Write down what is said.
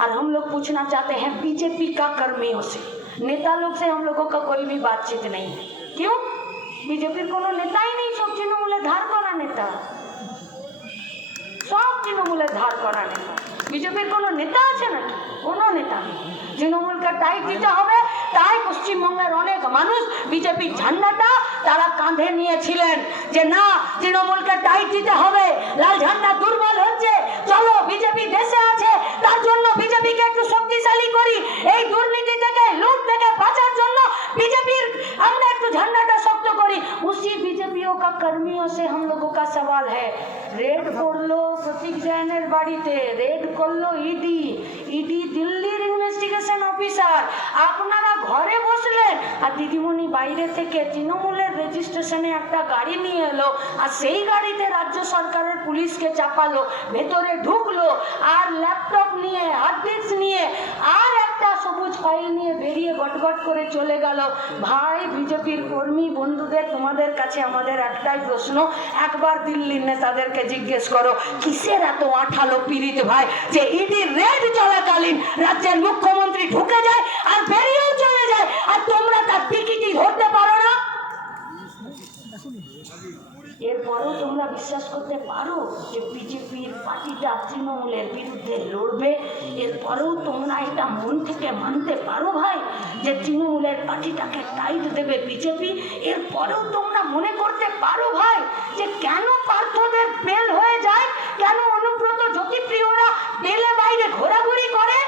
और हम लोग पूछना चाहते हैं बीजेपी का कर्मियों से, नेता लोग से हम लोगों का कोई भी बातचीत नहीं है। क्यों? बीजेपी को नेता ही नहीं, सब तृणमूले धार करा नेता, सब तृणमूले धार करा नेता। বিজেপির কোনো নেতা আছে নাকি? কোনো নেতা নেই। তৃণমূলকে টাইট দিতে হবে, তাই পশ্চিমবঙ্গের অনেক মানুষ বিজেপির ঝান্ডাটা তারা কাঁধে নিয়েছিলেন যে না, তৃণমূলকে টাইট দিতে হবে, লাল ঝান্ডা দুর্বল হচ্ছে, চলো বিজেপি দেশে আছে, তার জন্য বিজেপিকে একটু শক্তিশালী করি, এই দুর্নীতি থেকে লুট থেকে বাঁচার জন্য বিজেপির আমরা একটু ঝান্ডাটা শক্ত করি। उसी बीजेपीओ का कर्मियों से हम लोगों का सवाल है, रेड করলো প্রতীক জৈনের বাড়িতে, রেড করলো ইডি দিল্লির ইনভেস্টিগেশন অফিসার, আপনারা ঘরে বসলেন আর দিদিমণি বাইরে থেকে তৃণমূলের রেজিস্ট্রেশনে একটা গাড়ি নিয়ে এলো আর সেই গাড়িতে রাজ্য সরকারের পুলিশকে চাপালো, ভেতরে ঢুকলো আর ল্যাপটপ নিয়ে হার্ড ডিস্ক নিয়ে আর একটা সবুজ ফাইল নিয়ে বেরিয়ে গটগট করে চলে গেল। ভাই বিজেপির কর্মী বন্ধুদের, তোমাদের কাছে আমাদের একটাই প্রশ্ন, একবার দিল্লির নেতাদেরকে জিজ্ঞেস করো কিসের এত আঠালো পিরিত ভাই যে ইডি রেড চলাকালীন রাজ্যের মুখ্যমন্ত্রী ঢুকে যায় আর বেরিয়েও চলে যায় আর তোমরা তার টিকিটই ধরতে পারো না। এরপরেও তোমরা বিশ্বাস করতে পারো যে বিজেপির পার্টিটা তৃণমূলের বিরুদ্ধে লড়বে? এরপরেও তোমরা এটা মন থেকে মানতে পারো ভাই যে তৃণমূলের পার্টিটাকে টাইট দেবে বিজেপি? এরপরেও তোমরা মনে করতে পারো ভাই যে কেন পার্থদের বেল হয়ে যায়, কেন অনুব্রত জ্যোতিপ্রিয়রা বেলে বাইরে ঘোরাঘুরি করে?